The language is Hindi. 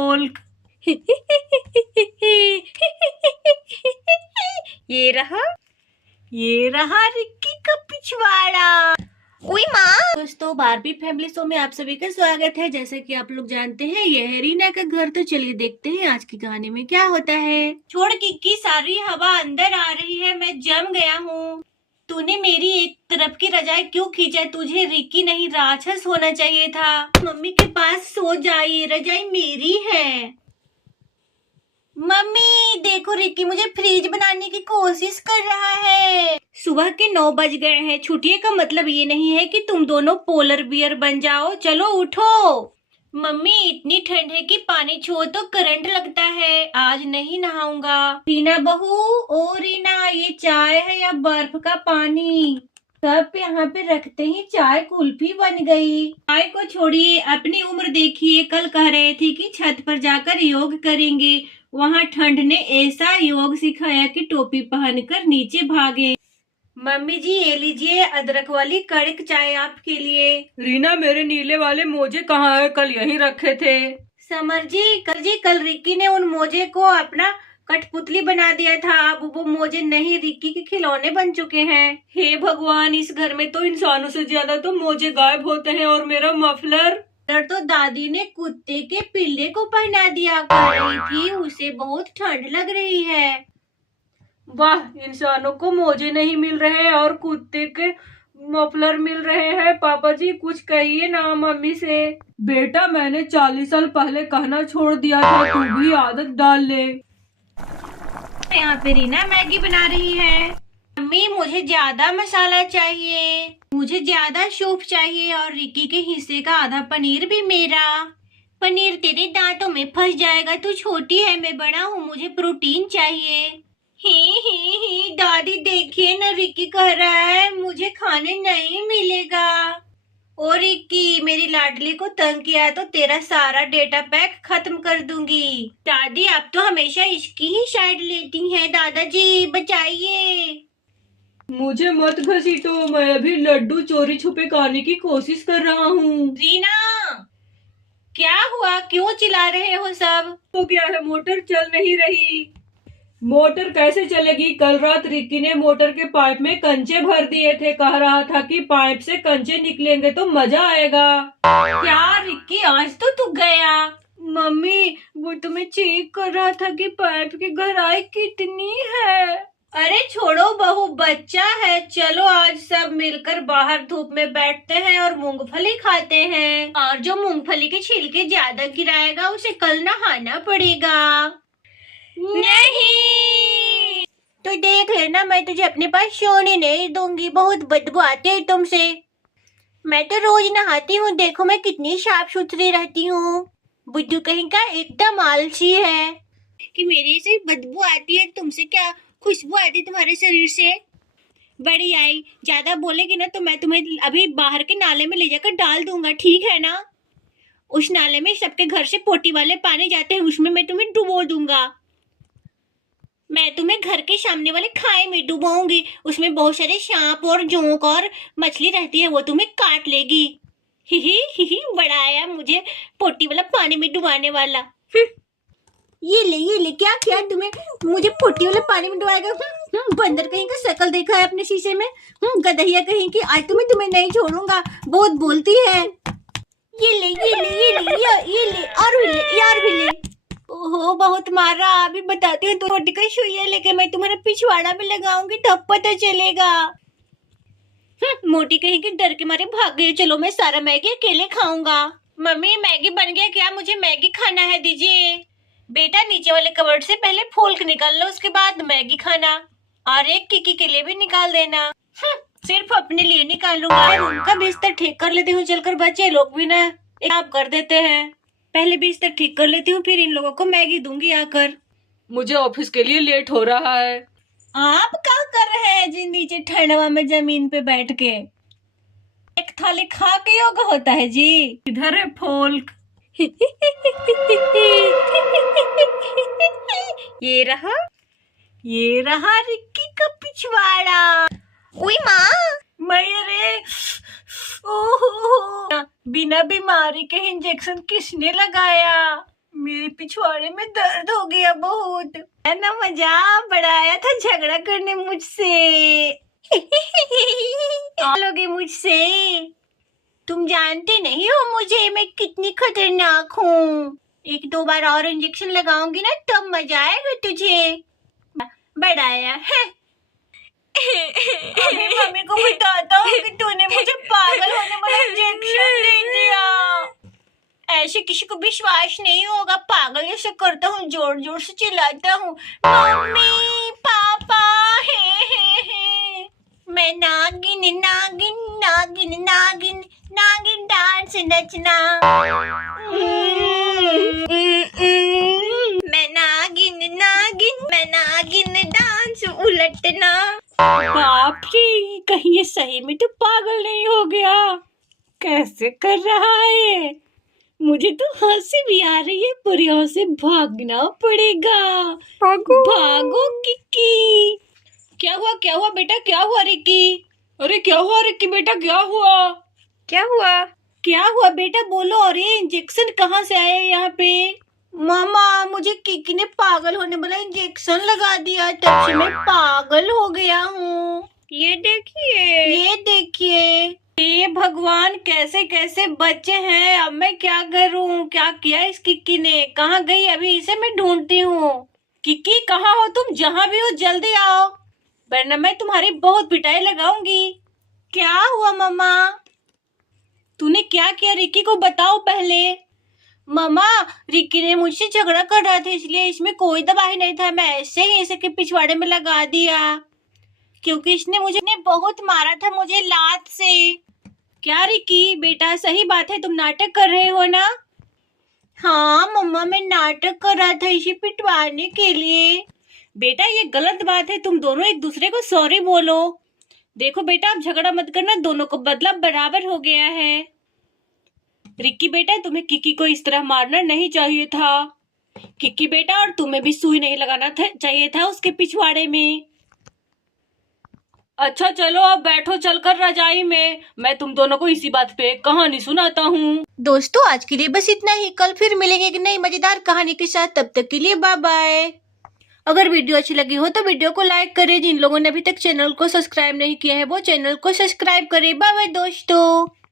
फोल्क। ये रहा रिक्की का पिछवाड़ा। उई माँ। दोस्तों, बारबी फैमिली शो में आप सभी का स्वागत है। जैसे कि आप लोग जानते हैं, यह है रीना का घर। तो चलिए देखते हैं आज की कहानी में क्या होता है। छोड़ किक्की, सारी हवा अंदर आ रही है, मैं जम गया हूँ। तूने मेरी एक तरफ की रजाई क्यों खींचा? तुझे रिक्की नहीं राक्षस होना चाहिए था। मम्मी के पास सो जाइए, रजाई मेरी है। मम्मी देखो, रिक्की मुझे फ्रीज बनाने की कोशिश कर रहा है। सुबह के 9 बज गए हैं। छुट्टियों का मतलब ये नहीं है कि तुम दोनों पोलर बियर बन जाओ। चलो उठो। मम्मी इतनी ठंड है कि पानी छुओ तो करंट लगता है। आज नहीं नहाऊंगा। रीना बहू, ओ रीना, ये चाय है या बर्फ का पानी? सब यहाँ पे रखते ही चाय कुल्फी बन गई। चाय को छोड़िए, अपनी उम्र देखिए। कल कह रहे थे कि छत पर जाकर योग करेंगे। वहाँ ठंड ने ऐसा योग सिखाया कि टोपी पहनकर नीचे भागे। मम्मी जी, ये लीजिए अदरक वाली कड़क चाय आपके लिए। रीना, मेरे नीले वाले मोजे कहाँ है? कल यहीं रखे थे। समर जी, कल रिक्की ने उन मोजे को अपना कठपुतली बना दिया था। अब वो मोजे नहीं, रिक्की के खिलौने बन चुके हैं। हे भगवान, इस घर में तो इंसानों से ज्यादा तो मोजे गायब होते हैं। और मेरा मफलर तो दादी ने कुत्ते के पिल्ले को पहना दिया। कह रही थी उसे बहुत ठंड लग रही है। वाह, इंसानों को मोजे नहीं मिल रहे और कुत्ते के मफलर मिल रहे हैं। पापा जी कुछ कहिए ना मम्मी से। बेटा, मैंने 40 साल पहले कहना छोड़ दिया था, तू भी आदत डाल ले। यहाँ पे रीना मैगी बना रही है। मम्मी मुझे ज्यादा मसाला चाहिए, मुझे ज्यादा सूप चाहिए और रिक्की के हिस्से का आधा पनीर भी मेरा। पनीर तेरे दांतों में फंस जाएगा। तू छोटी है, मैं बड़ा हूँ, मुझे प्रोटीन चाहिए। ही दादी देखिए ना, रिक्की कह रहा है मुझे खाने नहीं मिलेगा। ओ रिक्की, मेरी लाडली को तंग किया तो तेरा सारा डेटा पैक खत्म कर दूंगी। दादी आप तो हमेशा इसकी ही साइड लेती हैं। दादाजी बचाइए। मुझे मत घसीटो, मैं अभी लड्डू चोरी छुपे खाने की कोशिश कर रहा हूँ। रीना, क्या हुआ? क्यों चिल्ला रहे हो सब? तो क्या है, मोटर चल नहीं रही। मोटर कैसे चलेगी? कल रात रिक्की ने मोटर के पाइप में कंचे भर दिए थे। कह रहा था कि पाइप से कंचे निकलेंगे तो मजा आएगा। क्या रिक्की, आज तो तू गया। मम्मी, वो तो मैं चेक कर रहा था कि पाइप की गहराई कितनी है। अरे छोड़ो बहू, बच्चा है। चलो आज सब मिलकर बाहर धूप में बैठते हैं और मूंगफली खाते हैं। और जो मूंगफली के छिलके ज्यादा गिराएगा उसे कल नहाना पड़ेगा। नहीं तो देख लेना, मैं तुझे अपने पास सोने नहीं दूंगी। बहुत बदबू आती है तुमसे। मैं तो रोज नहाती हूँ, देखो मैं कितनी साफ सुथरी रहती हूँ। बुद्धू कहीं का एकदम आलसी है कि मेरे से बदबू आती है। तुमसे क्या खुशबू आती तुम्हारे शरीर से? बड़ी आई, ज्यादा बोलेगी ना तो मैं तुम्हें अभी बाहर के नाले में ले जाकर डाल दूंगा, ठीक है ना? उस नाले में सबके घर से पोटी वाले पानी जाते हैं, उसमें मैं तुम्हें डुबो दूंगा। मैं तुम्हें घर के सामने वाले खाए में डुबाऊंगी। उसमें बहुत सारे सांप और जोंक और मछली रहती है, वो तुम्हें काट लेगी। ही बड़ा आया मुझे पोटी वाला पानी में डुबाने वाला। ये ले क्या किया तुम्हें? मुझे पोटी वाले पानी में डुबाएगा? बंदर कहीं का शक्ल देखा है अपने शीशे में? गधैया कहीं की, आज तुम्हें नहीं छोड़ूंगा। बहुत बोलती है। ये ले और भी ले, यार भी ले। ओहो बहुत मारा। अभी बताती हूँ, रोटी का सुइया लेके मैं तुम्हारे पिछवाड़ा में लगाऊंगी तब पता चलेगा। मोटी कहीं के डर के मारे भाग गई। चलो मैं सारा मैगी अकेले खाऊंगा। मम्मी मैगी बन गया क्या? मुझे मैगी खाना है, दीजिए। बेटा नीचे वाले कबर्ड से पहले फोल्क निकाल लो, उसके बाद मैगी खाना। और एक किकी के लिए भी निकाल देना। सिर्फ अपने लिए निकालूंगा। रूम का बिस्तर ठीक कर लेती हूँ चलकर, बच्चे लोग भी ना आप कर देते हैं। पहले बिस्तर ठीक कर लेती हूँ, फिर इन लोगों को मैगी दूंगी आकर। मुझे ऑफिस के लिए लेट हो रहा है। आप क्या कर रहे हैं जी नीचे ठंडवा में जमीन पे बैठ के? एक थाली खा के योगा होता है जी। इधर है फोल्क। ये रहा रिक्की का पिछवाड़ा। उई माँ, मेरे ओहो, बिना बीमारी के इंजेक्शन किसने लगाया? मेरी पिछवाड़े में दर्द हो गया बहुत। है ना मजा बड़ा आया था झगड़ा करने मुझसे। लोगे मुझसे, तुम जानते नहीं हो मुझे, मैं कितनी खतरनाक हूँ। एक दो बार और इंजेक्शन लगाऊंगी ना तब मजा आएगा तुझे। बड़ा आया है। अभी मम्मी को बताता हूँ कि तूने मुझे पागल होने वाला इंजेक्शन दे दिया। ऐसे किसी को विश्वास नहीं होगा, पागल जैसे करता हूँ, जोर जोर से चिल्लाता हूँ, मम्मी पापा हे। मैं नागिन नागिन नागिन नागिन नागिन डांस नचना। मैं नागिन नागिन मैं नागिन डांस उलटना। बाप रे, कहीं ये सही में तो पागल नहीं हो गया? कैसे कर रहा है? मुझे तो हंसी भी आ रही है, पर यहाँ से भागना पड़ेगा। भागो भागो किकी। क्या हुआ बेटा, क्या हुआ रिकी? अरे क्या हुआ रिकी बेटा, क्या हुआ बेटा, बोलो। और ये इंजेक्शन कहाँ से आया यहाँ पे? मामा, मुझे किकी ने पागल होने वाला इंजेक्शन लगा दिया, तब से मैं पागल हो गया हूँ। ये देखिए। ये भगवान, कैसे कैसे बच्चे हैं। अब मैं क्या करूँ? क्या किया इस किकी ने? कहाँ गई? अभी इसे मैं ढूंढती हूँ। किकी कहाँ हो तुम? जहाँ भी हो जल्दी आओ, वरना मैं तुम्हारी बहुत पिटाई लगाऊंगी। क्या हुआ मम्मा? तूने क्या किया? रिकी को बताओ पहले। मम्मा, रिकी ने मुझसे झगड़ा कर रहा था, इसलिए इसमें कोई दवाई नहीं था, मैं ऐसे ही इसे के पिछवाड़े में लगा दिया, क्योंकि इसने मुझे बहुत मारा था मुझे लात से। क्या रिकी बेटा, सही बात है, तुम नाटक कर रहे हो ना? हाँ मम्मा, मैं नाटक कर रहा था इसे पिटवाने के लिए। बेटा ये गलत बात है, तुम दोनों एक दूसरे को सॉरी बोलो। देखो बेटा, अब झगड़ा मत करना, दोनों को बदला बराबर हो गया है। रिक्की बेटा, तुम्हें किकी को इस तरह मारना नहीं चाहिए था। किकी बेटा, और तुम्हें भी सुई नहीं लगाना चाहिए था उसके पिछवाड़े में। अच्छा चलो अब बैठो चलकर रजाई में, मैं तुम दोनों को इसी बात पे एक कहानी सुनाता हूँ। दोस्तों आज के लिए बस इतना ही, कल फिर मिलेंगे एक नई मजेदार कहानी के साथ, तब तक के लिए बाय बाय। अगर वीडियो अच्छी लगी हो तो वीडियो को लाइक करें, जिन लोगों ने अभी तक चैनल को सब्सक्राइब नहीं किया है वो चैनल को सब्सक्राइब करें। बाय बाय दोस्तों।